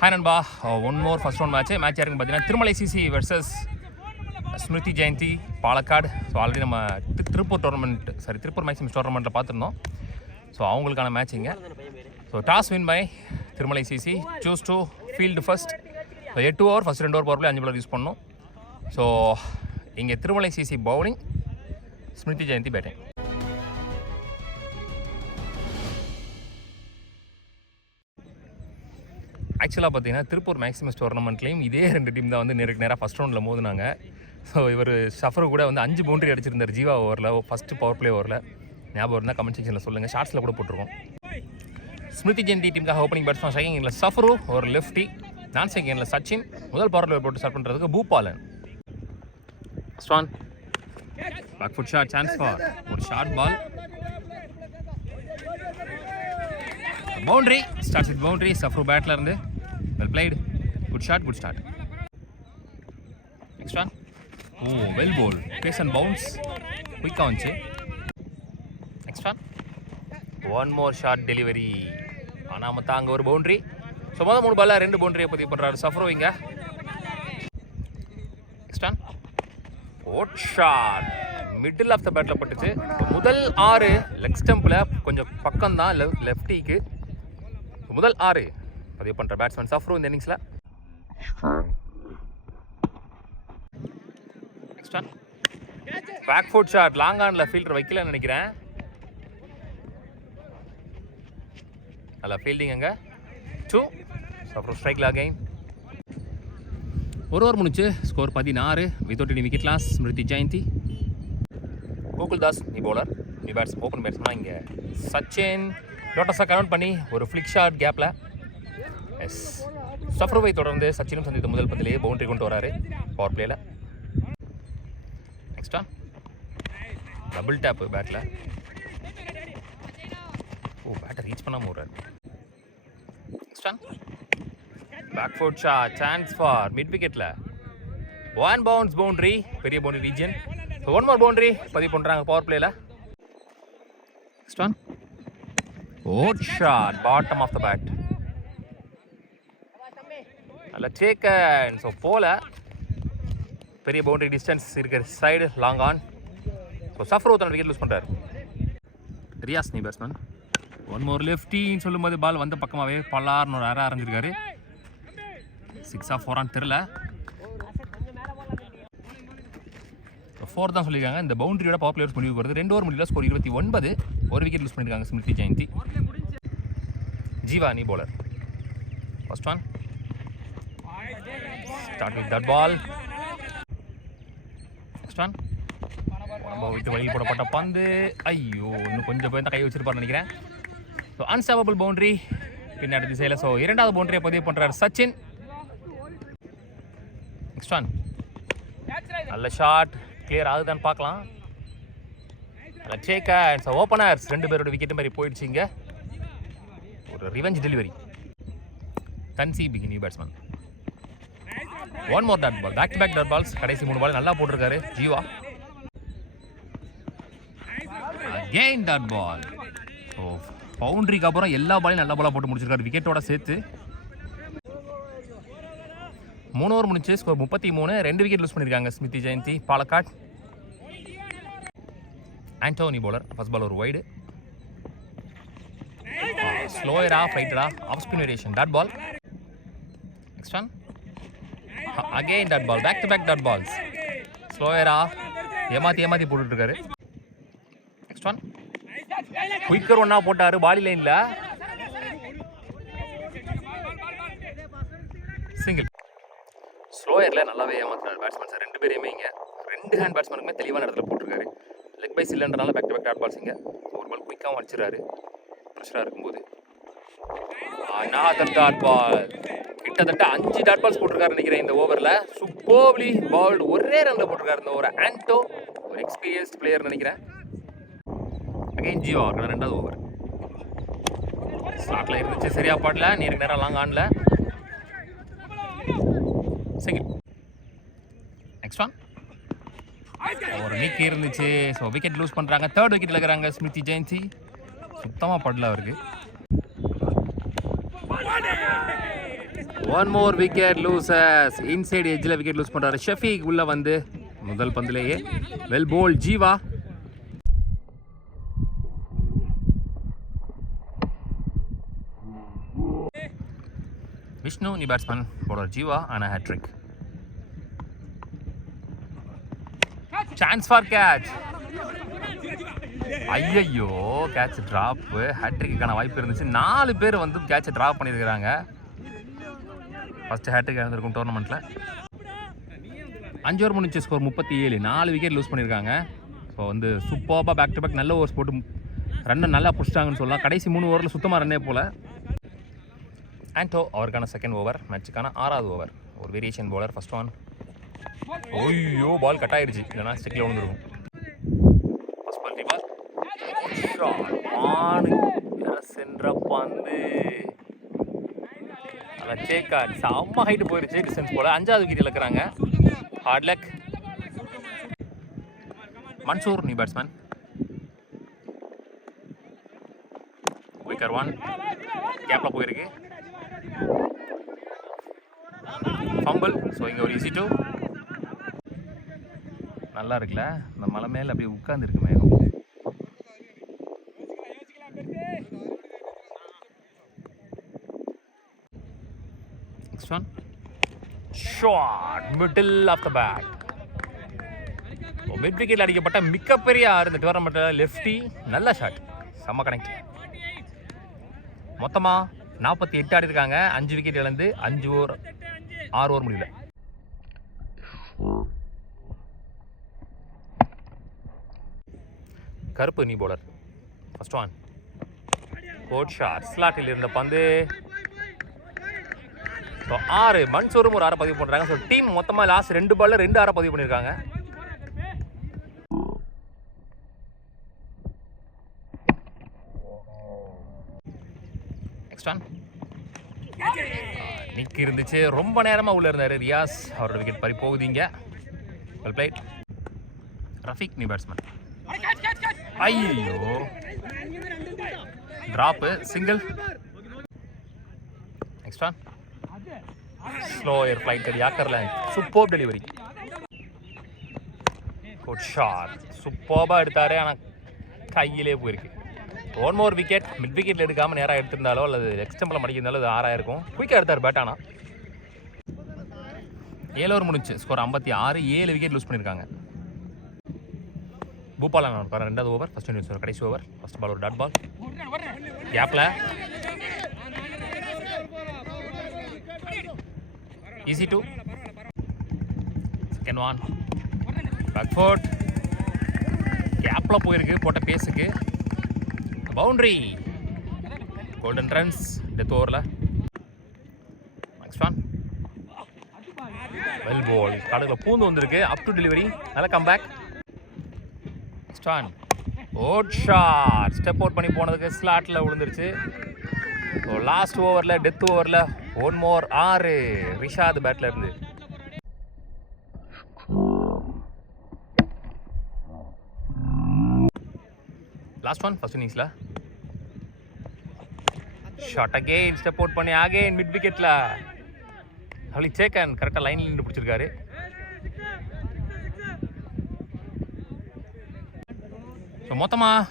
Hi நண்பா, one more first round match யாருன்னு பார்த்தீங்கன்னா Thirumalai CC versus Smriti Jayanthi Palakkad. So already நம்ம திருப்பூர் மேக்ஸிமம் டோர்னமெண்ட்டில் பார்த்துருந்தோம். ஸோ அவங்களுக்கான மேட்சிங்க. So toss win by Thirumalai CC, choose to field first. So 8 over, first 2 over power play 5 bowler use பண்ணணும். So இங்கே Thirumalai CC bowling, Smriti Jayanthi batting. ஆக்சுவலாக பார்த்தீங்கன்னா திருப்பூர் மேக்ஸிமம் டோர்னமெண்ட்லேயும் இதே 2 டீம் தான் வந்து நேராக ஃபஸ்ட் ரவுண்டில் மோதுனாங்க. ஸோ இவர் ஷஃபர் கூட வந்து 5 பவுண்டரி அடிச்சிருந்தார் ஜீவா ஓவரில், ஃபஸ்ட்டு பவர் பிளே ஓவரில். ஞாபகம் இருந்தால் கமெண்ட் செக்ஷனில் சொல்லுங்கள், ஷார்ட்ஸில் கூட போட்டிருக்கோம். ஸ்மிருதி ஜெயந்தி டீமுக்காக ஓப்பனிங் பேட்ஸ்மேன் செகண்ட் சஃபரு ஒரு லெஃப்டி, நான் செகண்டில் சச்சின், முதல் பவர் பிளே போட்டு ஸ்டார்ட் பண்ணுறதுக்கு Bhoopalan. Stand back foot shot, chance for ஒரு short ball, boundary, starts with boundary. Safru பேட்டில் இருந்து well played, good shot, good start. Next one, well bowled, pace and bounce, குயிக்காக வந்துச்சு. Next one, one more short delivery, ஆனால் மொத்தம் அங்கே ஒரு boundary. So மொதல் 3 பாலில் 2 பவுண்டரியை பதிவு பண்ணுறாரு சஃப்ரு இங்கே. Next one, vote shot middle of the பேட்டில் பட்டுச்சு. முதல் 6 லெக் ஸ்டம்பில் கொஞ்சம் பக்கம் தான் லெஃப்டிக்கு. முதல் 6 பதிவு பண்ணுற பேட்ஸ்மேன் சஃப்ரு இந்த இன்னிங்ஸில். Next one, back foot shot, long ஆனில் ஃபீல்டர் வைக்கலன்னு நினைக்கிறேன். நல்லா ஃபீல்டிங் அங்கே 2. சஃப்ரு ஸ்ட்ரைக்கில் அகைன். ஒரு ஓவர் முடிச்சு, score 16 without any wicket loss. Smriti Jayanthi, Gokuldas new bowler, நீ ஓப்பன் பேட்ஸ்மேனாக இங்கே சச்சின் லோட்டஸாக கனெக்ட் பண்ணி ஒரு ஃப்ளிக் ஷாட் கேப்பில். எஸ், சஃப்ருவை தொடர்ந்து சச்சினும் சந்தித்த முதல் பந்திலேயே பவுண்டரி கொண்டு வராரு பவர் பிளேயில். நெக்ஸ்டா டபுள் டேப்பு பேட்டில். பேட்டை ரீச் பண்ணாமல் விடுறாரு. Next one, back foot shot, chance for mid விக்கெட்டில் 1 பவுன்ஸ் பவுண்டரி, பெரிய boundary region. So 1 more boundary பதிவு பண்ணுறாங்க பவர் பிளேயில். Next one, vote shot, bottom of the bat, நல்ல டேக்கன். ஸோ போல பெரிய பவுண்டரி டிஸ்டன்ஸ் இருக்கிற சைடு லாங் ஆன். ஸோ சஃப்ரு தன்னோட விக்கெட் லூஸ் பண்ணுறாரு. ரியாஸ் நீ பேட்ஸ்மேன், 1 மோர் லெஃப்டின்னு சொல்லும்போது பால் வந்த பக்கமாகவே பல்லார்னு ஒரு அரைஞ்சிருக்காரு. 6 4 தெரில, 4 தான் சொல்லியிருக்காங்க. இந்த பவுண்டரியோட பவர் பிளேயர்ஸ் முடிவு வருது. 2 ஓவர் முடியல, ஸ்கோர் 29, ஒரு விக்கெட் லூஸ் பண்ணியிருக்காங்க Smriti Jayanthi. Jeeva new bowler. First one, start with that ball. Next one, விட்டு வெளியில் போடப்பட்ட பந்து, ஐயோ இன்னும் கொஞ்சம் பேர் தான் கை வச்சிருப்பாரு நினைக்கிறேன். ஸோ அன்ஸ்டாப்பபிள் பவுண்டரி பின்னாடி திசையில். ஸோ 2வது பவுண்டரியை பதிவு பண்ணுறாரு சச்சின். நெக்ஸ்ட் ஒன், நல்ல ஷாட், கிளியர் ஆகுதான்னு பார்க்கலாம். நல்ல டேக்கன். ஸோ ஓப்பனர்ஸ் 2 பேரோட விக்கெட்டு மாதிரி போயிடுச்சு இங்கே. ஒரு ரிவெஞ்ச் டெலிவரி. தன்சி begin new batsman. 1 more dot ball, back to back dot balls. கடைசி 3 பால் நல்லா போட்டிருக்காரு Jeeva. Again dot ball. So பவுண்டரிக்கு அப்புறம் எல்லா பாலையும் நல்ல பாலாக போட்டு முடிச்சிருக்காரு விக்கெட்டோட சேர்த்து. 3 ஓவர் முடிச்சு, ஸ்கோர் 33, 2 விக்கெட் லூஸ் பண்ணியிருக்காங்க Smriti Jayanthi Palakkad. Antony bowler, first ball ஒரு வைடு, ஸ்லோயரா ஃபைட்டரா off spin variation dot ball. Next one, again dot ball, back to back dot balls. ஸ்லோயரா ஏமாத்தி போட்டுருக்காரு. நெக்ஸ்ட் ஒன், குயிக்கர் ஒன்னா போட்டாரு பாலி லைன்ல, சிங்கிள். ஸ்லோயரில் நல்லாவே ஏமாத்துறாரு பேட்ஸ்மேன் சார் 2 பேரையுமே. இங்கே 2 ஹேண்ட் பேட்ஸ்மேனுக்குமே தெளிவான இடத்துல போட்டிருக்காரு. லெக் பைஸ் இல்லைன்றனால back to back dot balls. இங்கே ஒரு பால் குயிக்காகவும் அடிச்சிடறாரு ப்ரெஷராக இருக்கும்போது. another டாட் பால், கிட்டத்தட்ட 5 டாட் பால்ஸ் போட்டிருக்காரு நினைக்கிறேன் இந்த ஓவரில். சூப்பர்லி பால்டு, ஒரே ரனில் போட்டிருக்காரு இந்த ஒரு ஆண்டோ, ஒரு எக்ஸ்பீரியன்ஸ்ட் பிளேயர் நினைக்கிறேன். அகைன் ஜியோ அவர்கள் 2வது ஓவர் ஸ்டார்ட்டில் இருந்துச்சு, சரியாக பாடல, நேரம் லாங் ஆனில் சிங்கிள். நெக்ஸ்ட் ஒன், ஒரு நீக்கி இருந்துச்சு. ஸோ விக்கெட் லூஸ் பண்ணுறாங்க. 3rd விக்கெட்டில் இருக்கிறாங்க ஸ்மிருதி ஜெயந்தி. சுத்தமாக படல அவருக்கு. One more wicket loses. Inside எட்ஜில் விக்கெட் லூஸ் பண்ணுறாரு ஷஃபீக். உள்ளே வந்து முதல் பந்திலேயே well bowled Jeeva. Vishnu new batsman, bowler Jeeva and hat-trick. Chance for catch. ஐயையோ, கேட்ச் ட்ராப். ஹேட்ரிக்கான வாய்ப்பு இருந்துச்சு. 4 பேர் வந்து கேட்சை ட்ராப் பண்ணியிருக்கிறாங்க. ஃபஸ்ட்டு ஹேட்ரிக் இருந்திருக்கும் டோர்னமெண்ட்டில். 5 ஓவர் முடிஞ்சு ஸ்கோர் 37. 4 விக்கெட் லூஸ் பண்ணியிருக்காங்க. ஸோ வந்து சூப்பராக பேக் டு பேக் நல்ல ஓவர்ஸ் போட்டு ரன்னை நல்லா பிடிச்சிட்டாங்கன்னு சொல்லலாம். கடைசி 3 ஓவரில் சுத்தமாக ரன்னே போல். ஆண்டோ அவருக்கான செகண்ட் ஓவர், மேட்சுக்கான 6வது ஓவர். ஒரு வேரியேஷன் பவுலர். First one. ஓய்யோ, பால் கட் ஆயிடுச்சு, இல்லைனா ஸ்டிக்கில் விழுந்துருக்கும். ஃபர்ஸ்ட் பால் ரிபால் சென்ற பந்து சேக்கா செம்ம ஹைட்டு போயிடுச்சு. டிஸ்டன்ஸ் போல 5வது விக்கெட் இழக்கிறாங்க. Hard luck. Mansoor new batsman. Wicker 1 கேப்ல போயிருக்கு. ஃபம்பிள். ஸோ இங்கே ஒரு ஈஸி 2. நல்லா இருக்குல்ல, இந்த மலை மேலே அப்படியே உட்காந்துருக்கு மேகம். Next one shot middle of the bat. Mid விக்கெட்டில் அடிக்கப்பட்ட மிகப்பெரிய 6 இந்த டோர்னமெண்ட்டில். லெஃப்டி நல்ல ஷாட், செம்ம கனெக்ட். மொத்தமாக 48 ஆடி இருக்காங்க. 5 விக்கெட் இழந்து 5 ஓவர் 6 ஓவர் முடியல. Karuppu new bowler. First one கோட் ஷாட். ஸ்லாட்டில் இருந்த பந்து. ஸோ 6. மன்சூரும் ஒரு 6 பதிவு பண்ணுறாங்க. ஸோ டீம் மொத்தமாக லாஸ்ட் 2 பாலில் 2 6 பதிவு பண்ணியிருக்காங்க. நெக்ஸ்ட் ஒன் நிக் இருந்துச்சு. ரொம்ப நேரமாக உள்ளே இருந்தார் ரியாஸ். அவரோட விக்கெட் பறி போகுதீங்க. Well plate. Rafiq new batsman. ஐயோ, drop single. Next one slower flight யாக்கர்ல. Super delivery. Good shot. சூப்பராக எடுத்தாரு, ஆனால் கையிலே போயிருக்கு. 1 மோர் விக்கெட். மிட் விக்கெட்டில் எடுக்காமல் நேராக எடுத்திருந்தாலோ அல்லது எக்ஸ்டம்பில் மடிக்கிறதாலோ அது 6 இருக்கும். குயிக்காக எடுத்தார் பேட். ஆனால் 7 ஓவர் முடிஞ்சு ஸ்கோர் 56. 7 விக்கெட் லூஸ் பண்ணியிருக்காங்க. பூபாலன் இருப்பார் 2வது ஓவர். ஃபர்ஸ்ட் இன்னிங்ஸ் கடைசி ஓவர். ஃபர்ஸ்ட் பால் ஒரு டாட் பால் கேப்பில். Easy 2. Second one back foot கேப்பில் போயிருக்கு. போட்ட பேஸுக்கு பவுண்ட்ரி. கோல்டன் ரன்ஸ் டெத் ஓவரில். Next one well ball. கடையில் பூந்து வந்திருக்கு. Up to delivery. நல்ல comeback. Next one vote shot. Step out பண்ணி போனதுக்கு ஸ்லாட்டில் விழுந்துருச்சு. ஸோ லாஸ்ட் ஓவரில் டெத் ஓவரில் 1 மோர் 6. ரிஷாத் பேட்டில் இருந்து. லாஸ்ட் ஒன் ஃபர்ஸ்ட் இன்னிங்ஸில் ஷாட் அகெயின். ஸ்டெப் அவுட் பண்ணி அகெயின் மிட் விக்கெட்டில் அவளி சேக்கன் கரெக்டாக லைனில் நின்று பிடிச்சிருக்காரு. ஸோ மொத்தமாக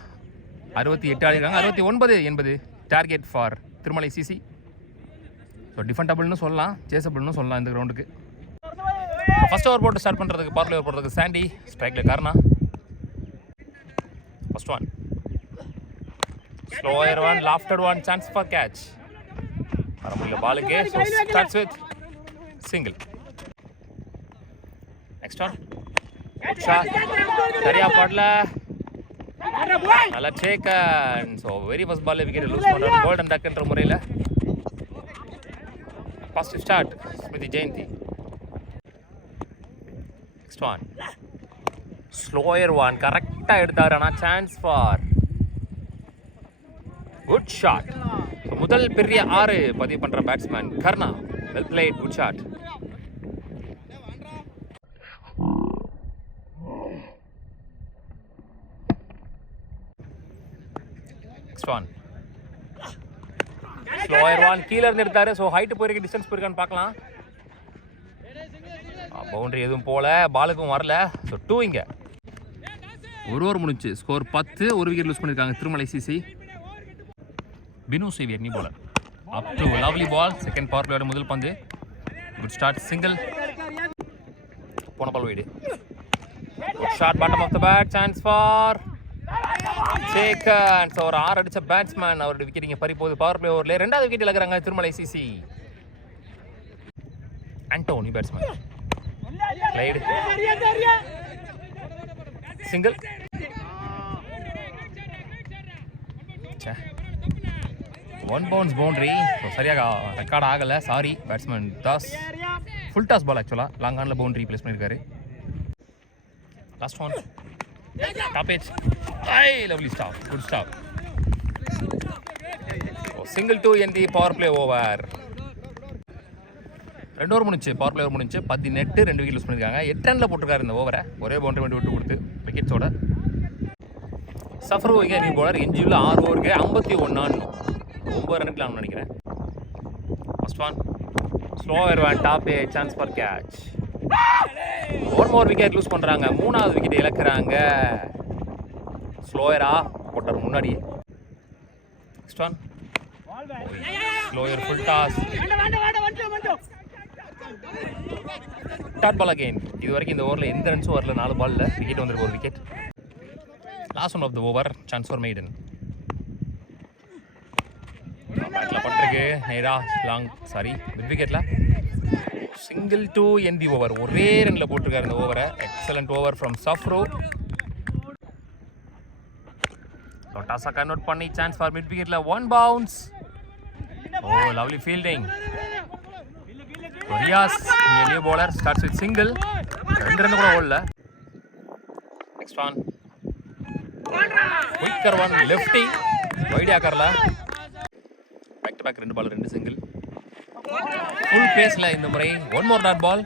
68 ஆடிருக்காங்க. 69 என்பது target for Thirumalai CC. So டிஃபெண்டபிள்னு சொல்லலாம், சேசபிள்னு சொல்லலாம் இந்த கிரவுண்டுக்கு. ஃபர்ஸ்ட் ஓவர் போட்டு ஸ்டார்ட் பண்ணுறதுக்கு பவர் ஓவர் போடுறதுக்கு சாண்டி. ஸ்ட்ரைக்கில் Karna. First one slower one lofted one. Chance for catch. வர முடியல பாலுக்கு. So starts with single. Next one சரியா படல. நல்லா சேக்கன். So very first ball wicket lose பண்ணுறாரு. கோல்டன் டக்குன்ற முறையில் first start Smriti Jayanthi. Next one slower one கரெக்டாக எடுத்தார். ஆனால் சான்ஸ் ஃபார் குட் ஷாட். முதல் பெரிய 6 பதிவு பண்ணுற batsman Karna. Well played. Good shot. Next one slower one கீழே இருந்து எடுத்தாரு. ஸோ ஹைட்டு போயிருக்கு, டிஸ்டன்ஸ் போயிருக்கான்னு பார்க்கலாம். பவுண்டரி எதுவும் போல, பாலுக்கும் வரல. ஸோ 2 இங்கே. ஒரு ஓவர் முடிஞ்சு, ஸ்கோர் 10. ஒரு விக்கெட் லூஸ் பண்ணியிருக்காங்க திருமலை சிசி. பினு சேவியர் நீ bowler. Up to lovely ball. Second power பிளேயோட முதல் பந்து. Good start, single. போன ball wide. Good shot, bottom of the bat, chance for Sekan. So ஒரு 6 அடிச்ச பேட்ஸ்மேன், அவருடைய விக்கெட் இங்கே பறி போகுது பவர் பிளே ஓவரில். 2வது விக்கெட் இழக்கிறாங்க திருமலை சிசி. Antony batsman. ரைடு, single. One bounce boundary. So சரியாக ரெக்கார்ட் ஆகலை, sorry batsman Das. Full toss ball ஆக்சுவலாக லாங் ஆனில் பவுண்டரி ப்ளேஸ் பண்ணியிருக்காரு. Last one, top edge. I lovely stop, good stop. Single 2 in the power play over. 2 over முடிஞ்சு, power play over முடிஞ்சு. 18, 2 wicket lose பண்ணியிருக்காங்க. 8 ரனில் போட்டிருக்காரு இந்த ஓவரை, ஒரே பவுண்டரி மட்டும் விட்டு கொடுத்து விக்கெட்ஸோட. சஃபர் ஓகே நீ போலர். எஞ்சியுள்ள 6 ஓவருக்கு 51 ஆடணும். 9 ரனுக்கு ஆடணும்னு நினைக்கிறேன். First one, slower one, top ஏ, chance for catch. One more wicket lose பண்ணுறாங்க. 3வது விக்கெட் இழக்கிறாங்க. ஸ்லோயரா போட்டார் முன்னாடி. Next one, slower full toss. Dot ball again. இது வரைக்கும் இந்த ஓவரில் எந்த ரன்ஸும் வரல. 4 பாலில் விக்கெட் வந்துருக்கு, ஒரு wicket. Last one of the over, chance for maiden. பேட்டில் பட்டிருக்கு நேரா லாங், சாரி மிட் விக்கெட்டில். Single 2 in the over. ஒரே ரனில் போட்டிருக்காரு இந்த ஓவரை. எக்ஸலண்ட் ஓவர் ஃப்ரம் சஃப்ரோ. லொட்டாஸா கன்வெர்ட் பண்ணி சான்ஸ் ஃபார் மிட் விக்கெட்டில். 1 bounce. Oh lovely fielding. Riyaz new bowler starts with single. 2 run கூட ஓடல. Next one, quicker one, lefty wide ஆக்கர்ல. Back to back 2 ball 2 single. Full பேஸ்ல இந்த முறை. 1 more dot ball.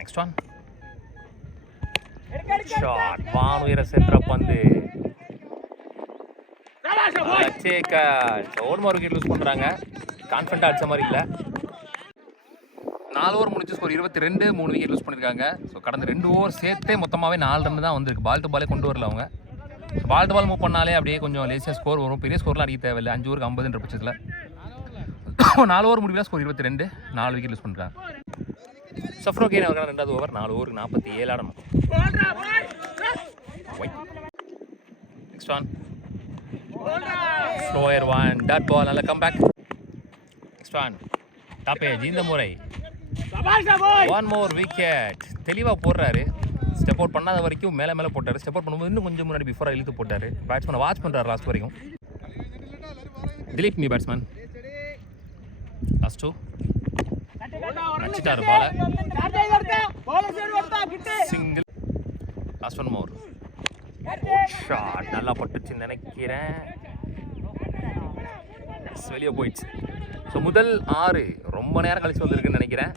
Next one, shot வான் உயர சென்ற பந்து. சேகர். 1 மோர் விக்கெட் லூஸ் பண்றாங்க. கான்ஃபிடண்டா அடிச்ச மாதிரி இல்ல. 4 ஓவர் முடிஞ்சு, ஸ்கோர் 22. 3 விக்கெட் லூஸ் பண்ணியிருக்காங்க. ஸோ கடந்த 2 ஓவர் சேர்த்தே மொத்தமாகவே 4 ரன் தான் வந்திருக்கு. பால் டு பாலே கொண்டு வரல அவங்க. பால் டு பால் மூவ் பண்ணாலே அப்படியே கொஞ்சம் லேசியாக ஸ்கோர் வரும். பெரிய ஸ்கோர்லாம் அடிக்க தேவையில்லை. 5 ஓவருக்கு 50ன்ற பட்சத்தில் 4 ஓவர் முடிவில் ஸ்கோர் 22. 4 விக்கெட் லூஸ் பண்ணுறாங்க. சஃப்ரோ கேன் அவர்கள் 2வது ஓவர். 4 ஓவருக்கு 47 ஆடணும். Next one, slower one, dot ball, நல்ல comeback. Next one, top edge இந்த முறை. 1 மோர் விக்கெட். தெளிவாக போடுறாரு. ஸ்டெப் அவுட் பண்ணாத வரைக்கும் மேலே மேலே போட்டார். ஸ்டெப் அவுட் பண்ணும்போது இன்னும் கொஞ்சம் முன்னாடி பிஃபோராக இழுத்து போட்டார். பேட்ஸ்மேனை வாட்ச் பண்ணுறாரு லாஸ்ட் வரைக்கும். Dilip new batsman. லாஸ்ட் 2 அடிச்சிட்டாரு பால. சிங்கிள். லாஸ்ட் 1 மோர். ஷாட் நல்லா பட்டுச்சுன்னு நினைக்கிறேன். வெளியே போயிடுச்சு. ஸோ முதல் 6 ரொம்ப நேரம் கழிச்சு வந்திருக்குன்னு நினைக்கிறேன்.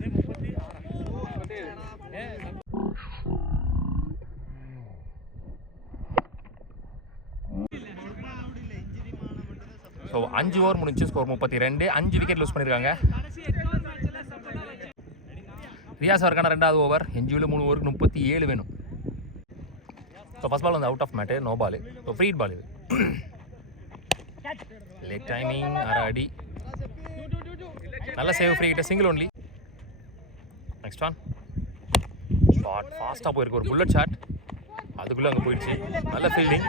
ஸோ 5 ஓவர் முடிஞ்சு, ஸ்கோர் 32. 5 விக்கெட் லூஸ் பண்ணியிருக்காங்க. ரியாஸ் அவருக்கான 2வது ஓவர். எஞ்சியுள்ள 3 ஓவருக்கு 37 வேணும். ஸோ ஃபர்ஸ்ட் பால் வந்து அவுட் ஆஃப் மேட்டு, no ball. So free ball இது. லேட் டைமிங், 6 அடி. நல்ல சேவ், ஃப்ரீ கிட்ட, single only. Next one, shot ஃபாஸ்ட்டாக போயிருக்கு. ஒரு புல்லட் ஷாட், அதுக்குள்ளே அங்கே போயிடுச்சு. நல்ல ஃபீல்டிங்.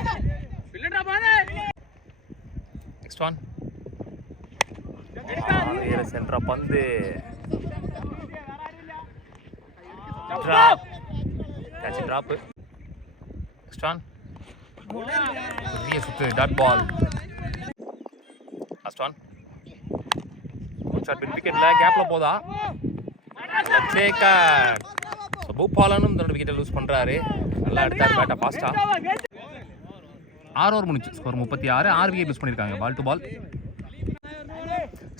நெக்ஸ்ட் ஒன், சென்ற பந்து. Drop, catch drop. Next one, பெரிய சுத்து, dot ball. Last one, shot mid விக்கெட்ல, கேப்ல போதா. சேகர். ஸோ பூபாலனும் தன்னோட விக்கெட்டை லூஸ் பண்ணுறாரு. நல்லா எடுத்தார் பேட்டை ஃபாஸ்ட்டாக. 6 ஓவர் முடிச்சு, ஸ்கோர் 36. 6 விக்கெட் லூஸ் பண்ணியிருக்காங்க. Ball to ball.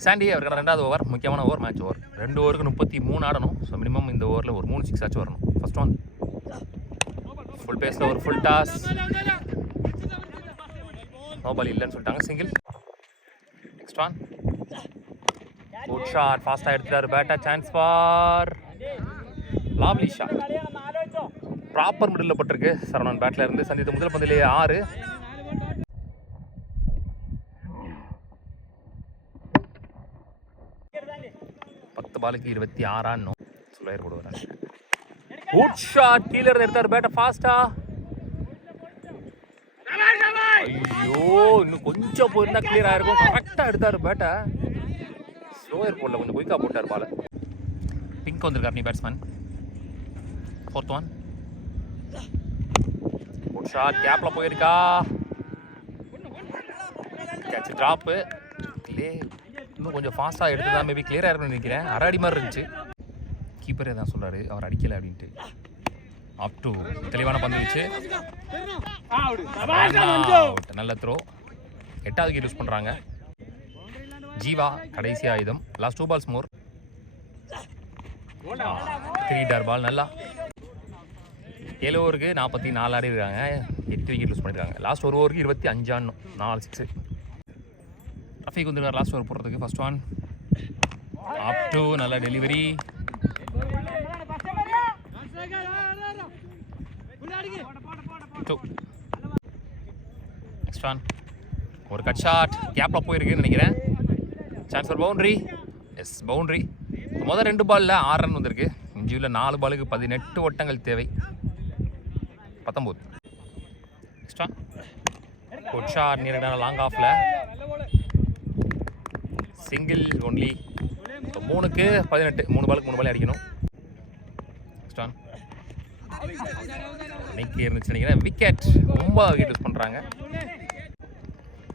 சாண்டி அவருக்கான 2வது ஓவர். முக்கியமான ஓவர், மேட்ச் ஓவர். 2 ஓவருக்கு 33 ஆடணும். ஸோ மினிமம் இந்த ஓவரில் ஒரு 3 6 ஆச்சும் வரணும். ஃபர்ஸ்ட் ஒன், ஃபுல் பேஸில் ஒரு ஃபுல் டாஸ். நோ பால் இல்லைன்னு சொல்லிட்டாங்க, single. Next one good shot, ஃபாஸ்ட்டாக எடுத்துட்டாரு பேட்டா. Chance for lovely shot. Proper middle பட்டிருக்கு சரவணன் பேட்டில் இருந்து. சந்தித்த முதல் பந்திலே 6. பாலுக்கு 26 சுலையர் போடுவார். குட் ஷாட், கீழே இருந்து எடுத்தார் பேட்டை ஃபாஸ்டா. ஐயோ, இன்னும் கொஞ்சம் போயிருந்தா கிளியர் ஆயிருக்கும். கரெக்டாக எடுத்தார் பேட்டை. ஸ்லோயர் போடல, கொஞ்சம் குயிக்காக போட்டார் பால். பிங்க் வந்திருக்கார் நீ batsman. 4th one. Good shot, கேப்ல போயிருக்கா. Catch drop. இன்னும் கொஞ்சம் ஃபாஸ்ட்டாக எடுத்து தான் மேபி கிளியராக இருக்குன்னு நினைக்கிறேன். அரை மாதிரி இருந்துச்சு. கீப்பரே தான் சொல்கிறாரு அவர் அடிக்கலை அப்படின்ட்டு. அப் டு தெளிவான பந்து வச்சு நல்ல த்ரோ. 8வது விக்கெட் யூஸ் பண்ணுறாங்க. ஜீவா கடைசி ஆயுதம். லாஸ்ட் 2 balls மோர். 3 பால். நல்லா 7 ஓவருக்கு 44 ஆடி இருக்காங்க. 8 விக்கெட் யூஸ் பண்ணியிருக்காங்க. லாஸ்ட் 1 ஓவருக்கு 25 ஆடணும். 4 6. ரஃபீக் வந்துருக்கார் லாஸ்ட் ஓவர் போடுறதுக்கு. ஃபர்ஸ்ட் ஒன் அப் டு நல்ல டெலிவரி. நெக்ஸ்ட் ஒன் ஒரு கட் ஷாட், கேப்ல போயிருக்குன்னு நினைக்கிறேன். Chance for boundary. Yes, boundary. முதல் 2 பால்ல 6 ரன் வந்திருக்கு. இஞ்சியுள்ள 4 பாலுக்கு 18 ஓட்டங்கள் தேவை. 19. நெக்ஸ்ட் ஒன் குட் ஷாட், நீரடான லாங் ஆஃப்ல. Single only. 3க்கு 18. 3 பாலுக்கு 3 பாலே அடிக்கணும். நெக்ஸ்ட் ஒன் இன்னைக்கு இருந்துச்சு நினைக்கிறேன். விக்கெட். 9வது விக்கெட் யூஸ் பண்ணுறாங்க.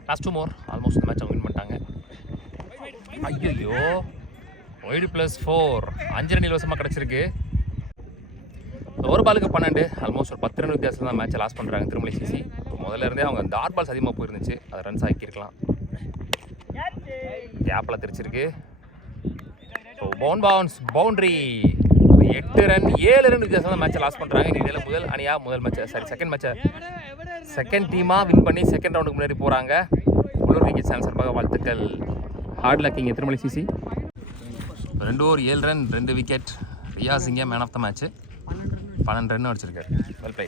லாஸ்ட் 2 மோர். ஆல்மோஸ்ட் இந்த மேட்ச் அவங்க வின் பண்ணிட்டாங்க. ஐயோ, ஒய்டு +4. 5 ரன் இலவசமாக கிடச்சிருக்கு. ஒரு பாலுக்கு 12. ஆல்மோஸ்ட் ஒரு 10 ரன் வித்தியாசம் தான் மேட்சை லாஸ் பண்ணுறாங்க திருமலை சிசி. முதல்ல இருந்தே அவங்க டாட் பால்ஸ் அதிகமாக போயிருந்துச்சு. அதை ரன்ஸ் ஆக்கியிருக்கலாம். கேப்பில் தெரிச்சிருக்கு. So bounce boundary. 8 run 7 run வித்தியாசம் தான் மேட்சை லாஸ் பண்ணுறாங்க. இதில் முதல் அணியாக முதல் மேட்சை செகண்ட் மேட்சை செகண்ட் டீமாக வின் பண்ணி செகண்ட் ரவுண்டுக்கு முன்னாடி போகிறாங்க. உள்ளூர் கிரிக்கெட் சேனல் சார்பாக வாழ்த்துக்கள். ஹார்ட் லக்கிங்க Thirumalai CC. 2 over 7 run 2 wicket. Riyaz இங்கே man of the match. 12 run அடிச்சிருக்காரு. Well play.